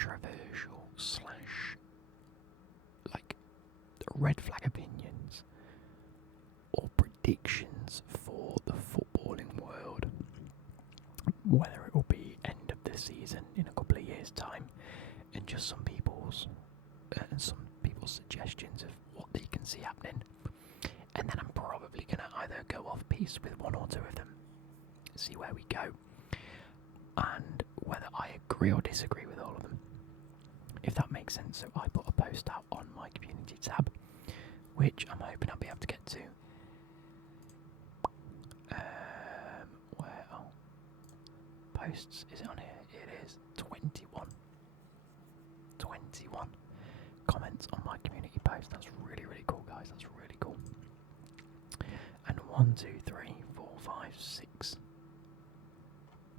controversial slash like red flag opinions or predictions for the footballing world, whether it will be end of the season in a couple of years' time, and just some people's suggestions of what they can see happening. And then I'm probably going to either go off piece with one or two of them, see where we go, and whether I agree or disagree with all of them, if that makes sense. So I put a post out on my community tab, which I'm hoping I'll be able to get to. Where posts, is it on here? It is 21 comments on my community post. That's really, really cool, guys. That's really cool. And 1, 2, 3, 4, 5,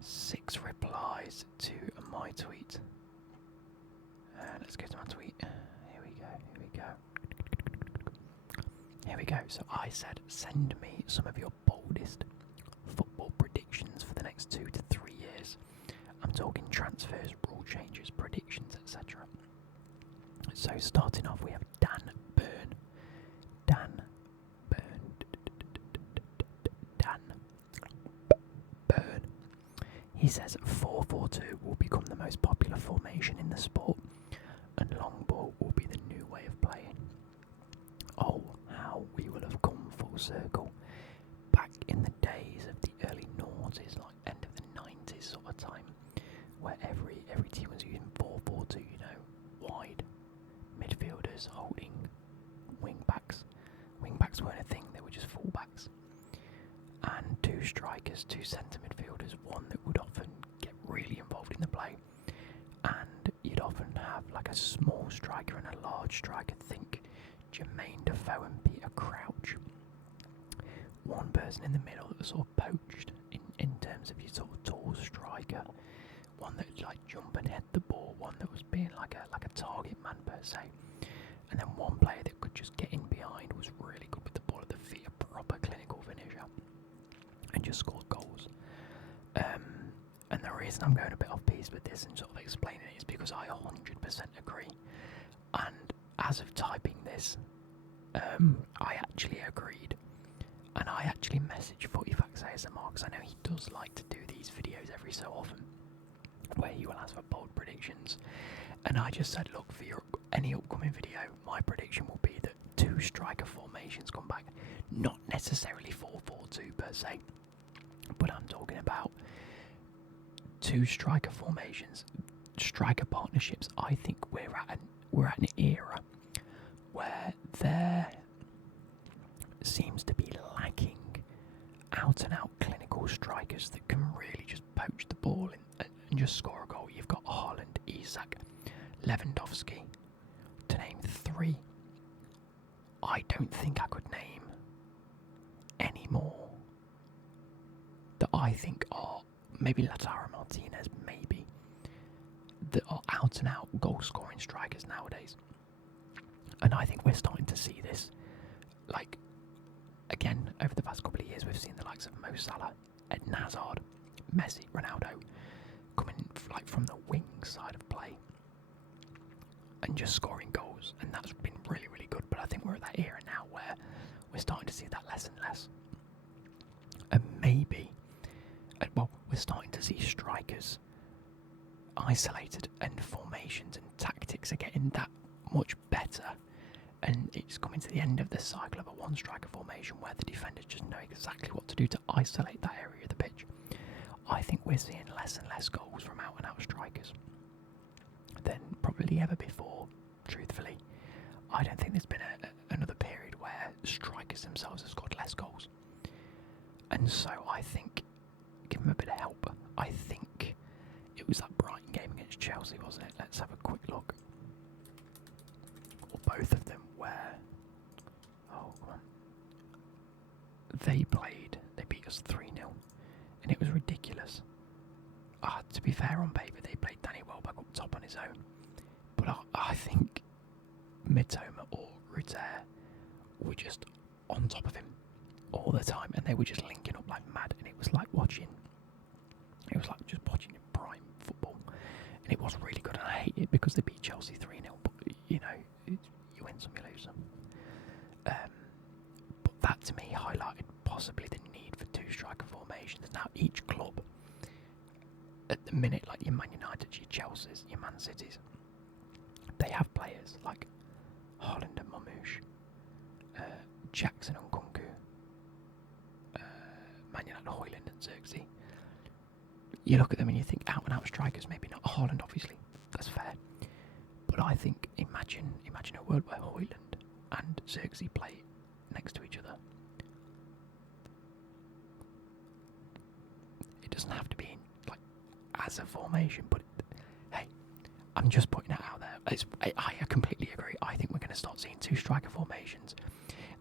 6 replies to my tweet. Let's go to my tweet. Here we go. So I said, send me some of your boldest football predictions for the next 2 to 3 years. I'm talking transfers, rule changes, predictions, etc. So starting off, we have Dan Byrne. He says 4-4-2 will become the most popular formation in the sport, and long ball will be the new way of playing. Oh, how we will have come full circle. Back in the days of the early noughties, like end of the 90s sort of time, where every team was using 4-4-2, you know, wide midfielders holding wing-backs. Wing-backs weren't a thing, they were just full-backs. And 2 strikers, 2 centre midfielders, one that would often get really involved in the play. And you'd often have like a small striker and a large striker. Think Jermaine Defoe and Peter Crouch. One person in the middle that was sort of poached in terms of your sort of tall striker. One that would like jump and head the ball. One that was being like a target man per se. And then one player that could just get in behind, was really good with the ball at the feet, a proper clinical finisher, and just scored goals. And the reason I'm going a bit off piece with this and sort of explaining it is because I 100% agree. And as of typing this, I actually agreed. And I actually messaged Footyfacts ASMR because I know he does like to do these videos every so often, where he will ask for bold predictions. And I just said, look, for any upcoming video, my prediction will be that 2 striker formations come back. Not necessarily 4-4-2 per se, but I'm talking about 2 striker formations, striker partnerships. I think we're at an era where there seems to be lacking out and out clinical strikers that can really just poach the ball and just score a goal. You've got Haaland, Isak, Lewandowski, to name 3. I don't think I could name any more that I think are, maybe Lautaro Martinez, maybe, that are out and out goal scoring strikers nowadays. And I think we're starting to see this, like, again, over the past couple of years we've seen the likes of Mo Salah, Eden Hazard, Messi, Ronaldo coming like from the wing side of play and just scoring goals, and that's been really, really good. But I think we're at that era now where we're starting to see that less and less. And maybe, we're starting to see strikers isolated, and formations and tactics are getting that much better, and it's coming to the end of the cycle of a 1 striker formation where the defenders just know exactly what to do to isolate that area of the pitch. I think we're seeing less and less goals from out and out strikers than probably ever before, truthfully. I don't think there's been another period where strikers themselves have scored less goals. And so I think, give them a bit of help. I think it was that Brighton game against Chelsea, wasn't it? Let's have a quick look. Or both of them, where... Oh, come on. They beat us 3-0, and it was ridiculous. To be fair, on paper, they played Danny Welbeck up top on his own. But I think Mitoma or Rutter were just on top of him all the time, and they were just linking up like mad, and it was like just watching prime football, and it was really good. And I hate it because they beat Chelsea 3-0, but you win some, you lose some. But that to me highlighted possibly the need for two striker formations. Now each club, at the minute, like your Man United, your Chelsea's, your Man Cities, they have players like Haaland and Mamouche, Jackson and Kunku, Man United, Højlund and Xerxes. You look at them and you think out and out strikers, maybe not Haaland, obviously, that's fair. But I think imagine a world where Højlund and Xerxes play next to each other. It doesn't have to be like as a formation, but hey, I'm just putting it out there. I completely agree. I think we're going to start seeing two striker formations,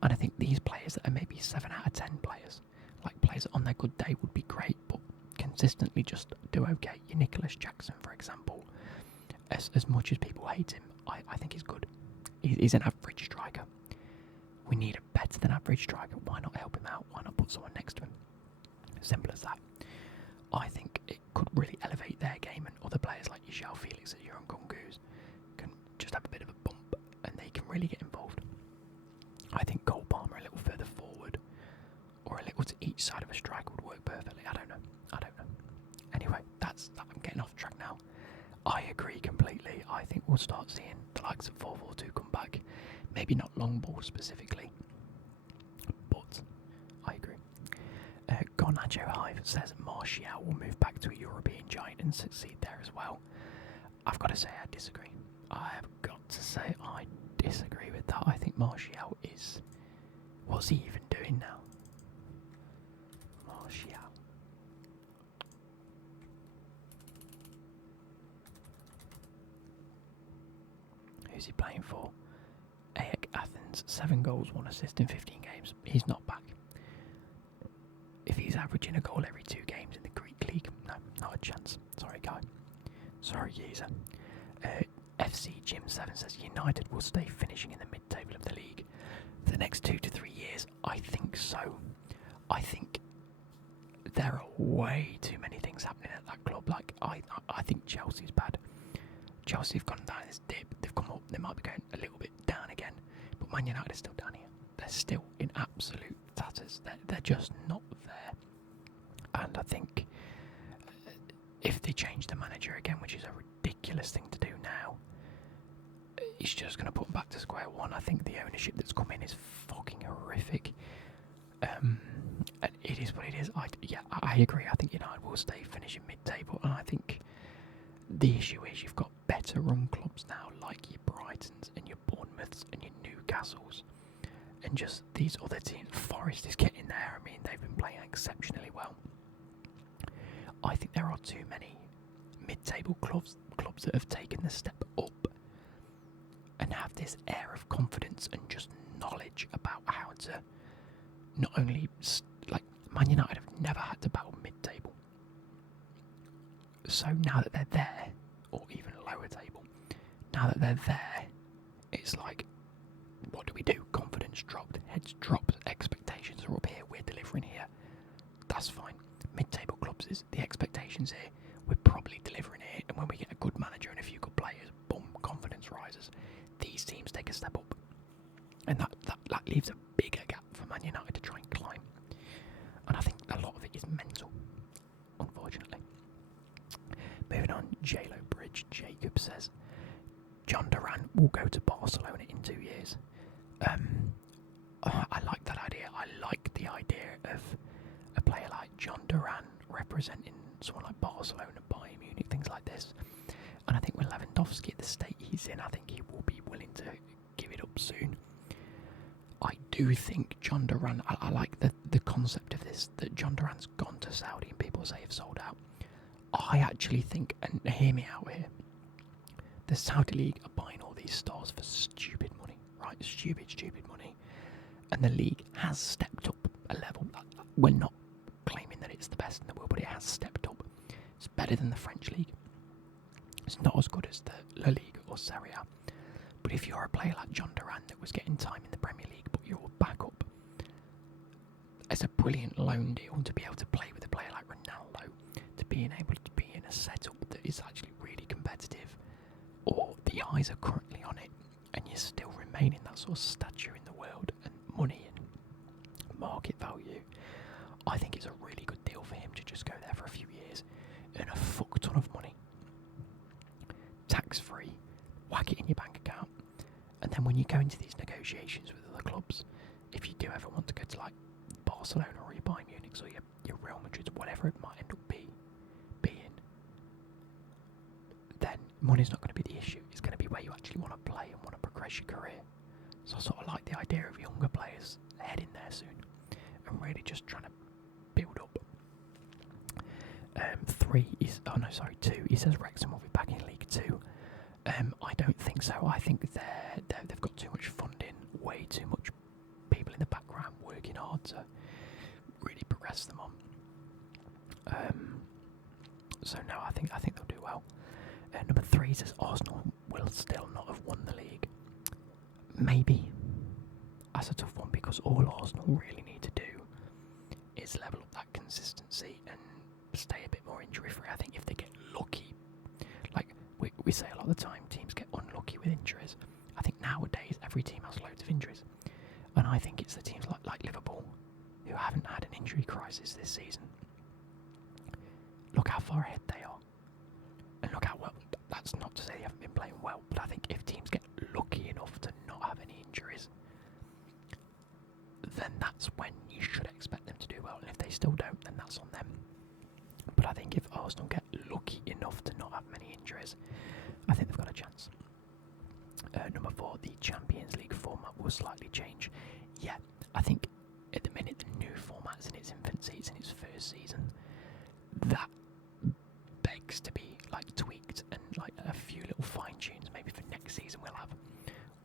and I think these players that are maybe 7 out of 10 players, like players on their good day, would be great, but consistently just do okay. Your Nicholas Jackson, for example, as much as people hate him, I think he's good. He's an average striker. We need a better than average striker. Why not help him out? Why not put someone next to him? Simple as that. I think it could really elevate their game, and other players like João Felix and Yoran Kungus can just have a bit of a bump and they can really get involved. I think Cole Palmer a little further forward or a little to each side of a striker would work perfectly. I don't know. Anyway, I'm getting off track now. I agree completely. I think we'll start seeing the likes of 4-4-2 come back. Maybe not long ball specifically, but I agree. Garnacho Hive says Martial will move back to a European giant and succeed there as well. I've got to say I disagree. With that. I think Martial is... What's he even doing now? Martial. Who's he playing for? AEK Athens, 7 goals, 1 assist in 15 games. He's not back. If he's averaging a goal every 2 games in the Greek league, no, not a chance. Sorry, guy. Sorry, user. FC Jim 7 says United will stay finishing in the mid-table of the league for the next 2 to 3 years. I think so. I think there are way too many things happening at that club. Like I think Chelsea's bad. Chelsea have gone down this dip. They've come up. They might be going a little bit down again. But Man United is still down here. They're still in absolute tatters. They're just not there. And I think if they change the manager again, which is a ridiculous thing to do now, it's just going to put them back to square one. I think the ownership that's come in is fucking horrific. And it is what it is. I agree. I think United will stay finishing mid-table, and I think the issue is you've got better run clubs now, like your Brightons and your Bournemouths and your Newcastles, and just these other teams. Forest is getting there. I mean, they've been playing exceptionally well. I think there are too many mid-table clubs that have taken the step up and have this air of confidence and just knowledge about how to not only, like, Man United have never had to battle mid-table. So now that they're there, or even lower table, now that they're there, it's like, what do we do? Confidence dropped, heads dropped, expectations are up here, we're delivering here. That's fine. Mid-table clubs is the expectations here, we're probably delivering here, and when we get a good manager and a few good players, boom, confidence rises. These teams take a step up, and that leaves a bigger gap for Man United to try and climb. And I think a lot of it is mental, unfortunately. Moving on, JLo Bridge Jacob says John Duran will go to Barcelona in 2 years. I like that idea. I like the idea of a player like John Duran representing someone like Barcelona, Bayern Munich, things like this. And I think with Lewandowski at the state he's in, I think he will be willing to give it up soon. I do think John Duran, I like the concept of this, that John Duran's gone to Saudi and people say have sold out. I actually think, and hear me out here, the Saudi League are buying all these stars for stupid money, right? Stupid money. And the league has stepped up a level. We're not claiming that it's the best in the world, but it has stepped up. It's better than the French league. It's not as good as the La Liga or Serie A. But if you're a player like John Duran that was getting time in the Premier League, but you're back up, it's a brilliant loan deal to be able to play with a player like Ronaldo, to being able to be in a setup that is actually really competitive, guys are currently on it, and you still remain in that sort of stature in the world and money and market value, I think it's a really good deal for him to just go there for a few years, earn a fuck ton of money, tax free, whack it in your bank account, and then when you go into these negotiations with other clubs, if you do ever want to go to like Barcelona or your Bayern Munich or your Real Madrid, whatever it might end up being, then money's not going to be the issue. It's going to be where you actually want to play and want to progress your career. So I sort of like the idea of younger players heading there soon and really just trying to build up. 2. He says Wrexham will be back in League 2. I don't think so. I think they've got too much funding, way too much people in the background working hard to really progress them on. So no, I think they'll do well. Number 3 says Arsenal will still not have won the league. Maybe. That's a tough one because all Arsenal really need to do is level up that consistency and stay a bit more injury free. I think if they get lucky, like we say a lot of the time, teams get unlucky with injuries. I think nowadays every team has loads of injuries, and I think it's the teams like Liverpool who haven't had an injury crisis this season. Look how far ahead they are, and look how well. That's not to say they haven't been playing well, but I think if teams get lucky enough to not have any injuries, then that's when you should expect them to do well. And if they still don't, then that's on them. But I think if Arsenal get lucky enough to not have many injuries, I think they've got a chance. Number 4, the Champions League format will slightly change. Yeah, I think at the minute the new format's in its infancy, it's in its first season. That begs to be like tweaked and like a few little fine tunes. Maybe for next season we'll have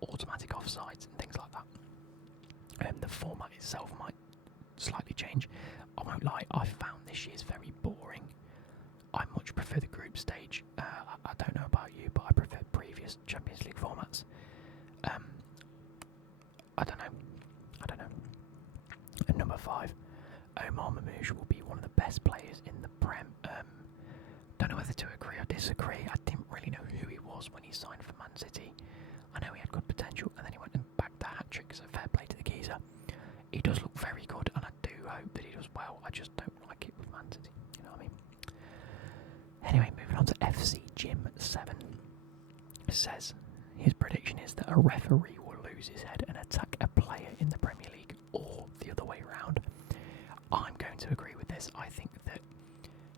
automatic offsides and things like that. The format itself might slightly change. I won't lie, I found this year's very boring. I much prefer the group stage. I don't know about you, but I prefer previous Champions League formats. I don't know. And number 5, Omar Mamouche will be one of the best players in the Prem. Don't know whether to agree or disagree. I didn't really know who he was when he signed for Man City. I know he had good potential, and then he went and bagged the hat-trick, so fair play to the geezer. He does look very good, and I do hope that he does well. I just don't like it with Man City, you know what I mean? Anyway, moving on to FC Jim 7. It says his prediction is that a referee will lose his head and attack a player in the Premier League, or the other way around. I'm going to agree with this. I think that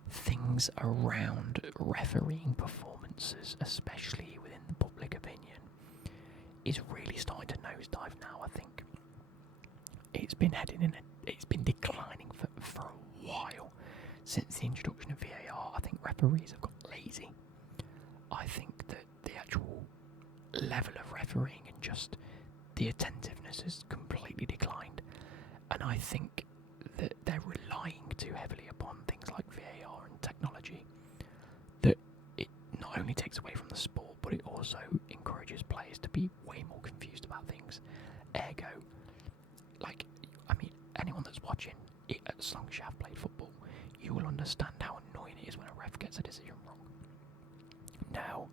things around refereeing performances, especially within the public opinion, is really starting to nosedive now. I think it's been declining for a while since the introduction of VAR. I think referees have got lazy. I think that the actual level of refereeing and just the attentiveness has completely declined, and I think that they're relying too heavily upon things like VAR and technology, that it not only takes away from the sport, but it also encourages players to be way more confused about things. Ergo, anyone that's watching it, as long as you have played football, you will understand how annoying it is when a ref gets a decision wrong. Now,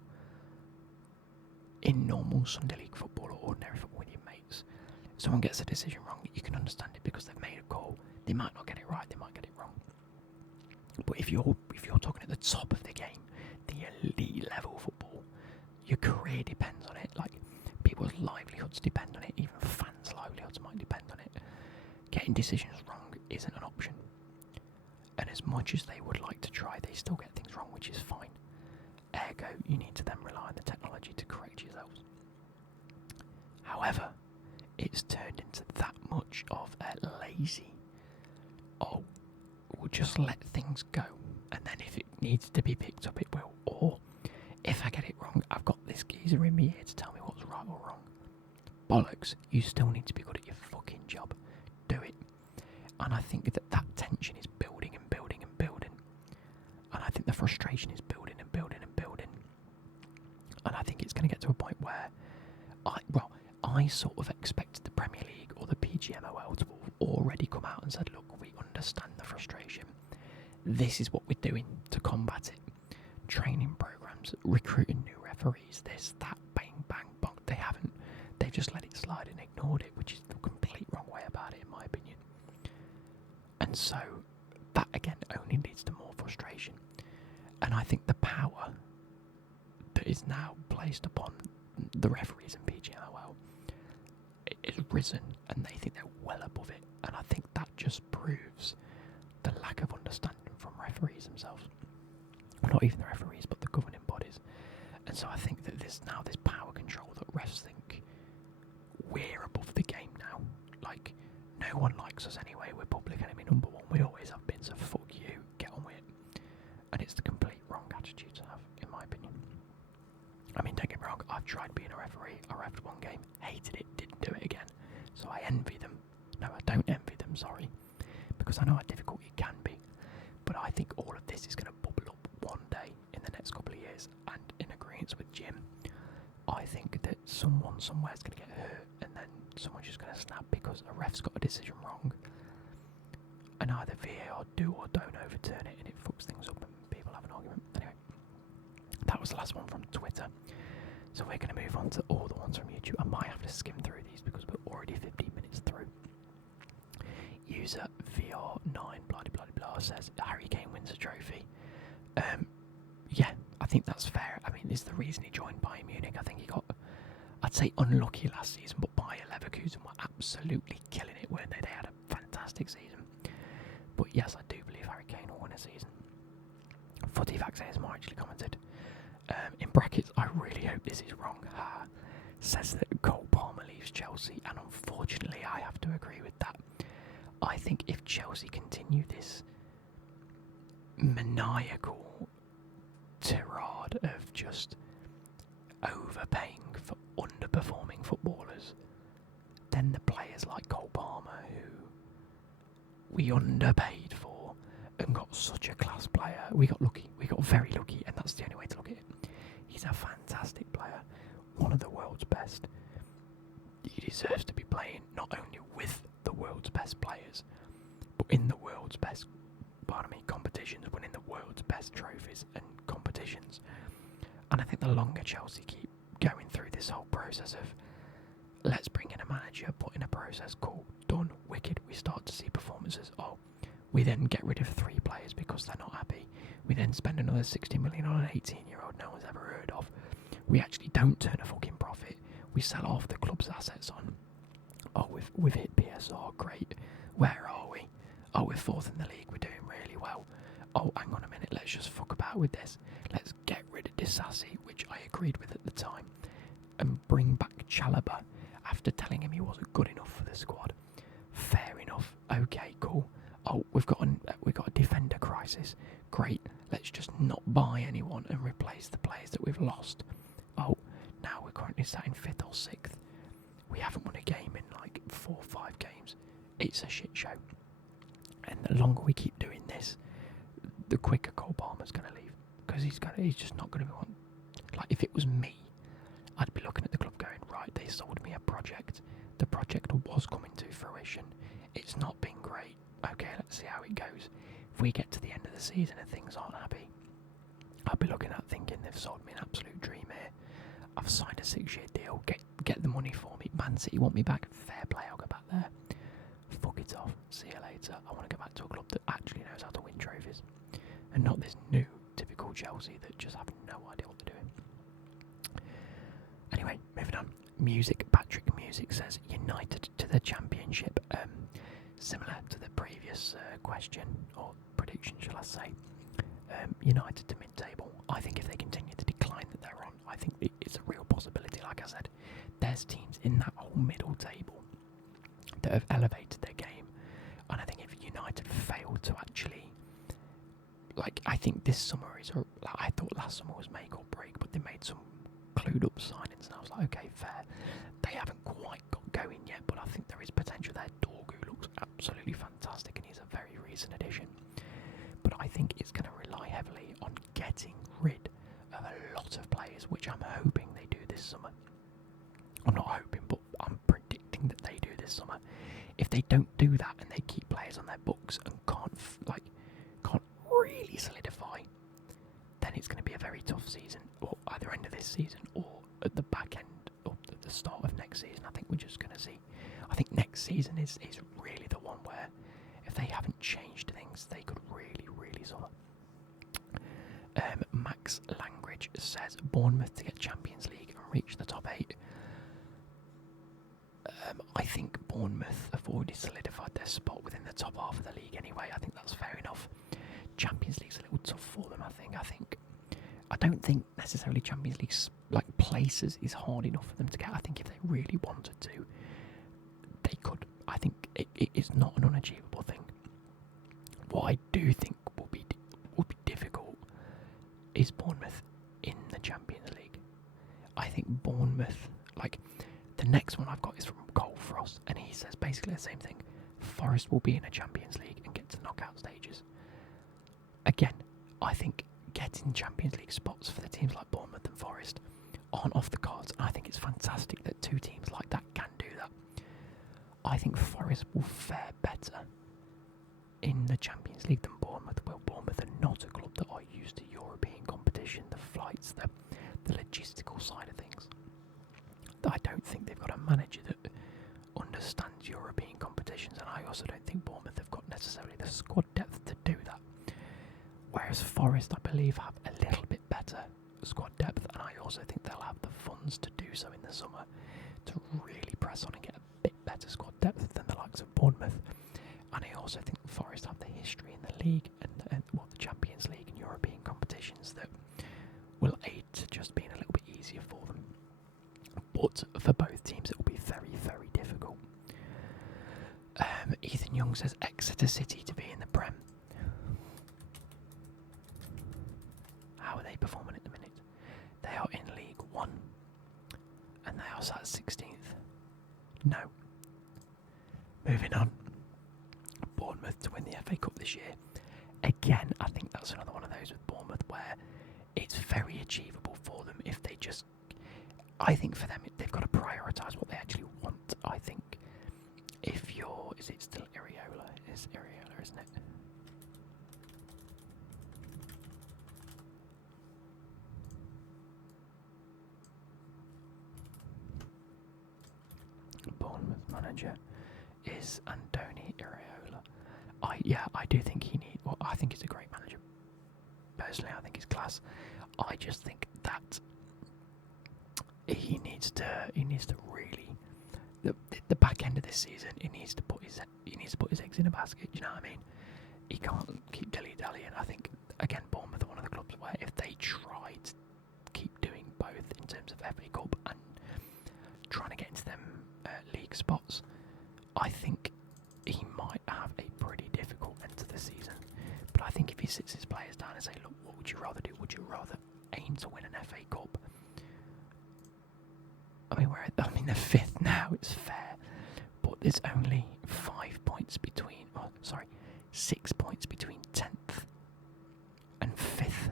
in normal Sunday League football or ordinary football with your mates, if someone gets a decision wrong, you can understand it because they've made a call. They might not get it right, they might get it wrong. But if you're talking at the top of the game, the elite level football, your career depends on it. Like, people's livelihoods depend on it. Even fans' livelihoods might depend on it. Getting decisions wrong isn't an option. And as much as they would like to try, they still get things wrong, which is fine. Ergo, you need to then rely on the technology to correct yourselves. However, it's turned into that much of a lazy, we'll just let things go, and then if it needs to be picked up, it will. Or, if I get it wrong, I've got this geezer in me here to tell me what's right or wrong. Bollocks, you still need to be good at your fucking job. Do it. And I think that tension is building and building and building. And I think the frustration is building and building and building. And I think it's going to get to a point where I sort of expected the Premier League or the PGMOL to have already come out and said, look, we understand the frustration. This is what we're doing to combat it. Training programs, recruiting new referees, this, that, paying slide and ignored it, which is the complete wrong way about it, in my opinion. And so that again only leads to more frustration. And I think the power that is now placed upon the referees and PGMOL is risen, and they think they're well above it. And I think that just proves the lack of understanding from referees themselves. Not even the referees, but the governing bodies. And so I think that there's now this power control that refs think we're above the game now. Like, no one likes us anyway, we're public enemy number one, we always have been, so fuck you, get on with it. And it's the complete wrong attitude to have, in my opinion. I mean, don't get me wrong, I've tried being a referee, I refed one game, hated it, didn't do it again. So I envy them. No, I don't envy them, sorry. Because I know how difficult it can be. But I think all of this is going to bubble up one day in the next couple of years. And in agreement with Jim, I think that someone somewhere is going to get hurt, and then someone's just going to snap because a ref's got a decision wrong. And either VAR do or don't overturn it, and it fucks things up and people have an argument. Anyway, that was the last one from Twitter. So we're going to move on to all the ones from YouTube. I might have to skim through these because we're already 15 minutes through. User VR9 blah blah blah says Harry Kane wins a trophy. Yeah, I think that's fair. I mean, it's the reason he joined Bayern Munich. I think he got, I'd say, unlucky last season, but Bayer Leverkusen were absolutely killing it, weren't they? They had a fantastic season. But yes, I do believe Harry Kane will win a season. Footyfax ASMR actually commented, in brackets, I really hope this is wrong, says that Cole Palmer leaves Chelsea, and unfortunately I have to agree with that. I think if Chelsea continue this maniacal tirade of just overpaying for underperforming footballers, then the players like Cole Palmer, who we underpaid for and got such a class player, we got lucky, we got very lucky, and that's the only way to look at it. He's a fantastic player, one of the world's best. He deserves to be playing not only with the world's best players, but in the world's best, competitions, winning the world's best trophies and competitions. And I think the longer Chelsea keep going through this whole process of let's bring in a manager, put in a process, cool, done, wicked, we start to see performances. Oh, we then get rid of 3 players because they're not happy. We then spend another 60 million on an 18-year-old no one's ever heard of. We actually don't turn a fucking profit. We sell off the club's assets on. Oh, we've hit PSR, great. Where are we? Oh, we're 4th in the league, we're doing really well. Oh, hang on a minute, let's just fuck about with this. Let's get rid of Disasi, which I agreed with at the time, and bring back Chalobah after telling him he wasn't good enough for the squad. Fair enough. Okay, cool. Oh, we've got a defender crisis. Great. Let's just not buy anyone and replace the players that we've lost. Oh, now we're currently sat in 5th or 6th. We haven't won a game in like 4 or 5 games. It's a shit show. And the longer we keep doing this, the quicker Cole Palmer's going to leave, because he's just not going to be one. Like, if it was me, I'd be looking at the club going, right, they sold me a project. The project was coming to fruition. It's not been great. Okay, let's see how it goes. If we get to the end of the season and things aren't happy, I'll be looking at thinking they've sold me an absolute dream here. I've signed a 6-year deal. Get the money for me. Man City want me back. Fair play, I'll go back there. Fuck it off. See you later. I want to go back to a club that actually knows how to win trophies, and not this new typical Chelsea that just have no idea what they're doing. Anyway, moving on. Patrick Music says United to the Championship. Similar to the previous question or prediction, shall I say. United to mid-table. I think if they continue the decline that they're on, I think it's a real possibility. Like I said, there's teams in that whole middle table that have elevated their game, and I think if United fail to actually, like, I think this summer is, I thought last summer was make or break, but they made some clued up signings, and I was like, okay, fair. They haven't quite got going yet, but I think there is potential there. Dorgu looks absolutely fantastic, and he's a very recent addition. But I think it's going to rely heavily on getting rid of a lot of players, which I'm hoping they do this summer. I'm not hoping, but I'm predicting that they do this summer. If they don't do that and they keep players on their books and can't really solidify, then it's going to be a very tough season, or either end of this season or at the back end or at the start of next season. I think we're just season is really the one where, if they haven't changed things, they could really, really suffer. Max Langridge says Bournemouth to get Champions League and reach the top 8. I think Bournemouth have already solidified their spot within the top half of the league anyway. I think that's fair enough. Champions League's a little tough for them, I think. I don't think necessarily Champions League places is hard enough for them to get. I think if they really wanted to, they could. I think it is not an unachievable thing. What I do think will be difficult is Bournemouth in the Champions League. I think Bournemouth, the next one I've got is from Cole Frost, and he says basically the same thing. Forest will be in a Champions League and get to the knockout stages. Again, I think getting Champions League spots for the teams like Bournemouth and Forest aren't off the cards, and I think it's fantastic that two teams like that can do that. I think Forest will fare better in the Champions League than Bournemouth will. Bournemouth are not a club that are used to European competition, the flights, the logistical side of things. I don't think they've got a manager that understands European competitions, and I also don't think Bournemouth have got necessarily the squad depth to do that. Whereas Forest, I believe, have a little bit better squad depth, and I also think they'll have the funds to do so in the summer to really press on and get a bit better squad depth than the likes of Bournemouth. And I also think Forest have the history in the league and the Champions League and European competitions that will aid to just being a little bit easier for them. But for both teams, it will be very, very difficult. Ethan Young says Exeter City to be in the Prem. How are they performing at the minute? They are in League One, and they are sat 16th. No. Moving on. Bournemouth to win the FA Cup this year. Again, I think that's another one of those with Bournemouth where it's very achievable for them if they just... I think for them, they've got to prioritise what they actually want. I think if you're... Is it still Iriola? It's Iriola, isn't it? Bournemouth manager is Andoni Iriola. I do think I think he's a great manager. Personally, I think he's class. I just think that he needs to really the back end of this season. He needs to put his eggs in a basket. You know what I mean? He can't keep dilly-dallying. I think again, Bournemouth are one of the clubs where if they tried to keep doing both in terms of FA Cup and trying to get into them league spots, I think he might have a pretty difficult end to the season. But I think if he sits his players down and say, look, what would you rather do? Would you rather aim to win an FA Cup? I mean, they're fifth now, it's fair. But there's only 6 points between 10th and 5th.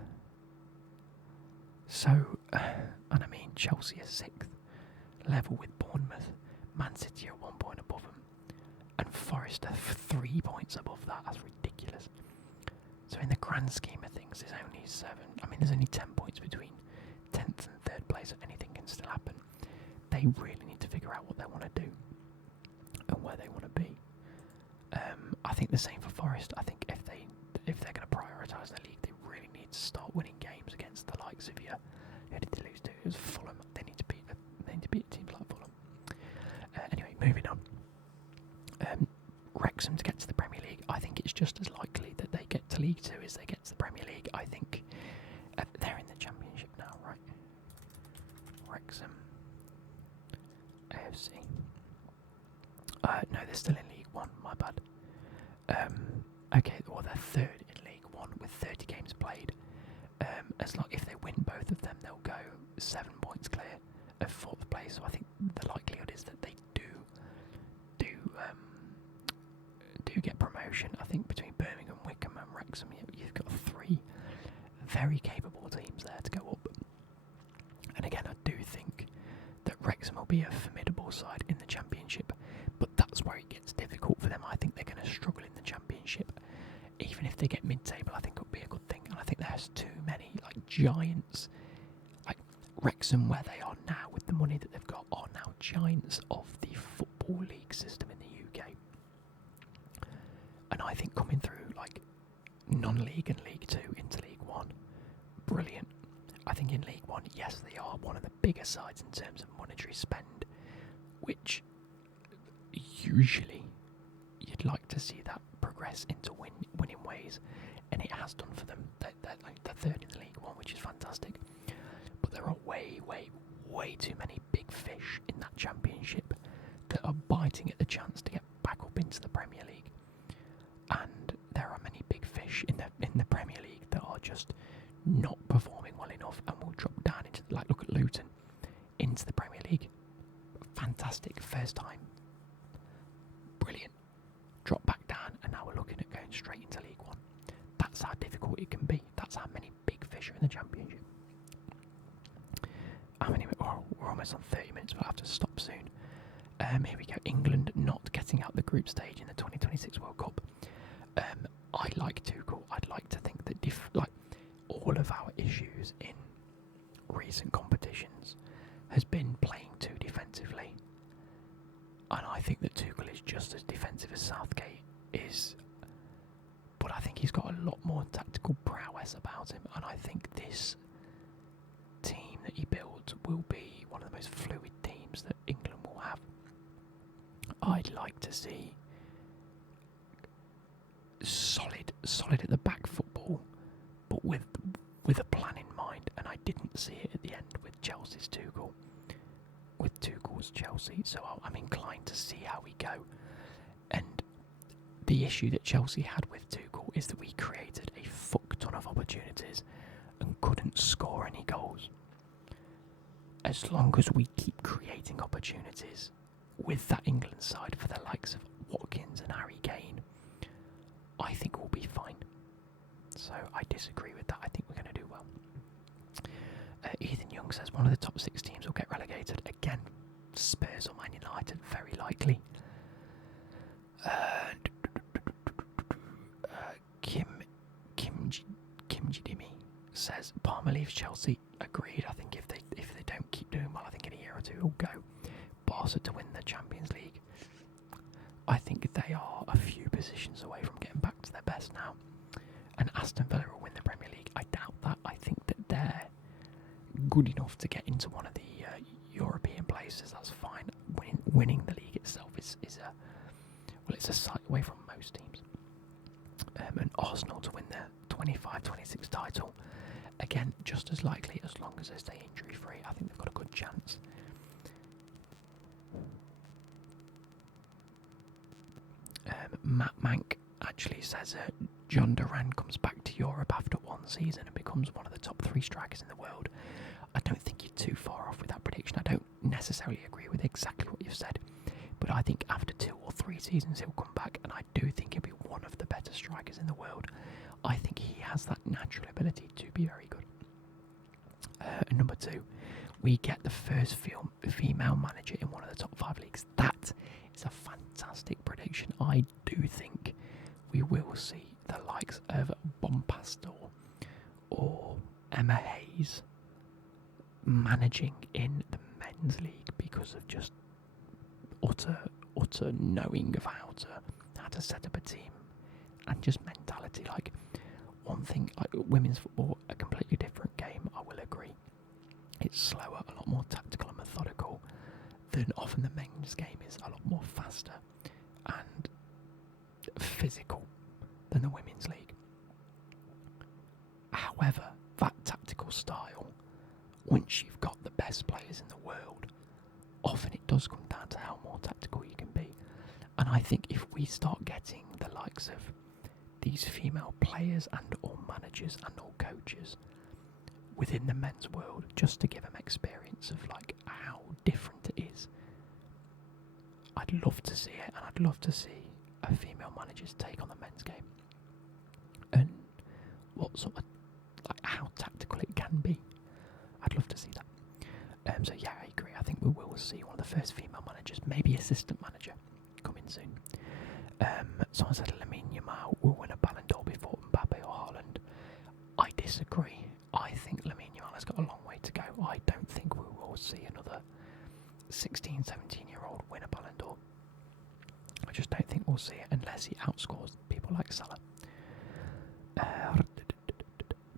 So, and I mean, Chelsea are 6th, level with Bournemouth. Man City are 1 point above them, and Forest are 3 points above that. That's ridiculous. So in the grand scheme of things, there's only 7. I mean, there's only 10 points between 10th and 3rd place, so anything can still happen. They really need to figure out what they want to do and where they want to be. I think the same for Forest. I think if they're going to prioritise the league, they really need to start winning games against the likes of who did they lose to? It was Fulham. They need to beat teams like Fulham. Anyway, moving on. Wrexham to get to the Premier League. I think it's just as likely that they get to League 2 as they get to the Premier League. I think they're in the Championship now, right? Wrexham. AFC. No, they're still in League 1, my bad. Okay, well, they're 3rd in League 1 with 30 games played. As long if they win both of them, they'll go 7 points clear of 4th place. So I think the likelihood is that they do get promotion. I think between Birmingham, Wycombe and Wrexham, you've got 3 very capable teams there to go up. And again, I do think that Wrexham will be a formidable side in the Championship, but that's where it gets difficult for them. I think they're going to struggle in the Championship. Even if they get mid-table, I think it'll be a good thing. And I think there's too many giants, like Wrexham, where they are now with the money that they've got, are now giants of the Football League system in the non-league and League Two into League One. Brilliant. I think in League One, yes, they are one of the bigger sides in terms of monetary spend, which usually you'd like to see that progress into winning ways, and it has done for them. They're like the third in the League One, which is fantastic. But there are way too many big fish in that Championship that are biting at the chance to get back up into the Premier League. And there are many big fish in the Premier League that are just not performing well enough and will drop down into, like, look at Luton, into the Premier League. Fantastic, first time. Brilliant. Drop back down, and now we're looking at going straight into League One. That's how difficult it can be. That's how many big fish are in the Championship. We're almost on 30 minutes, we'll have to stop soon. Here we go. England not getting out the group stage in the 2026 World Cup. I like Tuchel. I'd like to think that all of our issues in recent competitions has been playing too defensively. And I think that Tuchel is just as defensive as Southgate is. But I think he's got a lot more tactical prowess about him. And I think this team that he builds will be one of the most fluid teams that England will have. I'd like to see solid at the back football, but with a plan in mind, and I didn't see it at the end with Chelsea's Tuchel, with Tuchel's Chelsea, so I'm inclined to see how we go. And the issue that Chelsea had with Tuchel is that we created a fuck ton of opportunities and couldn't score any goals. As long as we keep creating opportunities with that England side for the likes of Watkins and Harry Kane, I think we'll be fine. So I disagree with that. I think we're going to do well. Ethan Young says one of the top 6 teams will get relegated. Again, Spurs or Man United, very likely. Kim Jidimi says Palmer leaves Chelsea. Agreed. I think if they don't keep doing well, I think in a year or two he'll go. Barca to win the Champions League. I think they are a few positions away from getting back to their best now. And Aston Villa will win the Premier League. I doubt that. I think that they're good enough to get into one of the European places. That's fine. Winning the league itself is it's a sight away from most teams. And Arsenal to win their 25-26 title. Again, just as likely as long as they stay injury free. I think they've got a good chance. Matt Mank actually says John Duran comes back to Europe after one season and becomes one of the top 3 strikers in the world. I don't think you're too far off with that prediction. I don't necessarily agree with exactly what you've said, but I think after 2 or 3 seasons he'll come back, and I do think he'll be one of the better strikers in the world. I think he has that natural ability to be very good. Number 2, we get the first female manager in one of the top 5 leagues. That is a fantastic prediction. I do think we will see the likes of Bompastor or Emma Hayes managing in the men's league because of just utter knowing of how to set up a team and just mentality. Like, one thing, like women's football, a completely different game, I will agree. It's slower, a lot more tactical and methodical than often the men's game is, a lot more faster and physical than the women's league. However, that tactical style, once you've got the best players in the world, often it does come down to how more tactical you can be. And I think if we start getting the likes of these female players and or managers and or coaches within the men's world, just to give them experience of like how different it is, I'd love to see it, and I'd love to see a female manager's take on the men's game and what sort of, like, how tactical it can be. I'd love to see that. So yeah, I agree. I think we will see one of the first female managers, maybe assistant manager, coming soon. Someone said Lamine Yamal will win a Ballon d'Or before Mbappe or Haaland. I disagree. I think Lamine Yamal has got a long way to go. I don't think we will see another 16, 17-year-old win a Ballon d'Or. I just don't think we'll see it unless he outscores people like Salah.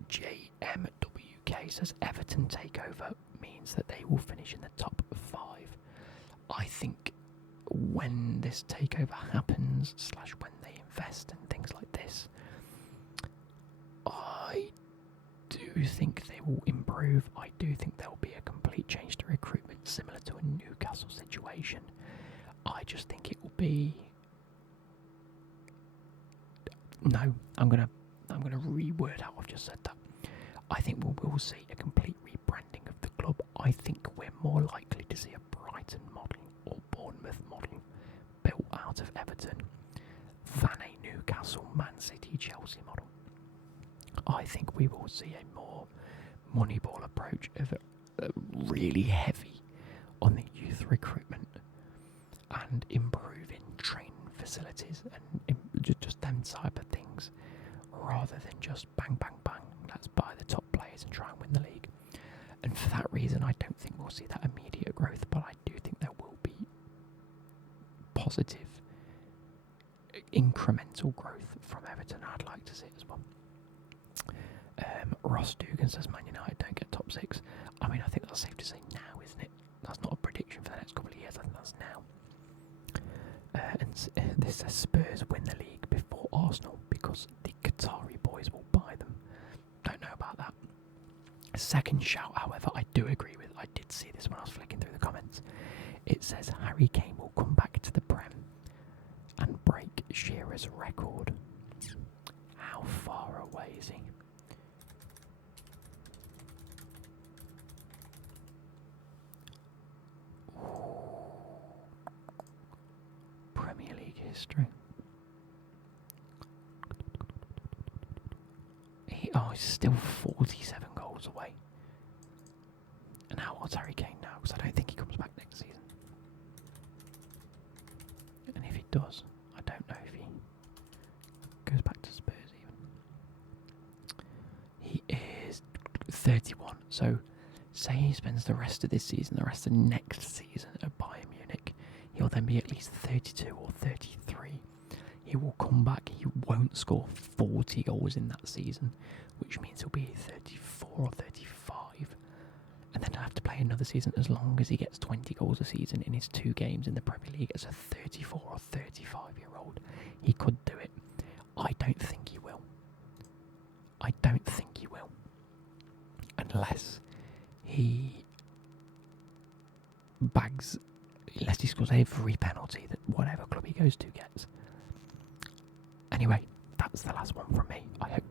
JMWK says Everton takeover means that they will finish in the top 5. I think when this takeover happens, / when they invest and things like this, I do think they will improve. I do think there will be a complete change to recruitment, similar to a Newcastle situation. I just think it will be. No, I'm gonna reword how I've just said that. I think we'll see a complete rebranding of the club. I think we're more likely to see a Brighton model or Bournemouth model built out of Everton than a Newcastle, Man City, Chelsea model. I think we will see a more Moneyball approach of really heavy on the youth recruitment and improving training facilities and just them type of things, rather than just bang, bang, bang, let's buy the top players and try and win the league. And for that reason, I don't think we'll see that immediate growth, but I do think there will be positive, incremental growth from Everton. I'd like to see as well. Ross Dugan says Man United don't get top 6. I mean, I think that's safe to say now, isn't it? That's not a prediction for the next couple of years. I think that's now. And this says Spurs win the league before Arsenal because the Qatari boys will buy them. Don't know about that. Second shout, however, I do agree with. I did see this when I was flicking through the comments. It says Harry Kane will come back to the Prem and break Shearer's record. How far away is he? Premier League history. He's still 47 goals away. And how old's Harry Kane now? Because I don't think he comes back next season. And if he does, I don't know if he goes back to Spurs even. He is 31. So say he spends the rest of this season, the rest of next season at Bayern Munich, he'll then be at least 32 or 33. He will come back, he won't score 40 goals in that season, which means he'll be 34 or 35. And then he'll have to play another season as long as he gets 20 goals a season in his 2 games in the Premier League as a 34 or 35-year-old. He could do it. I don't think he will. I don't think he will. Unless he scores every penalty that whatever club he goes to gets. Anyway, that's the last one from me. I hope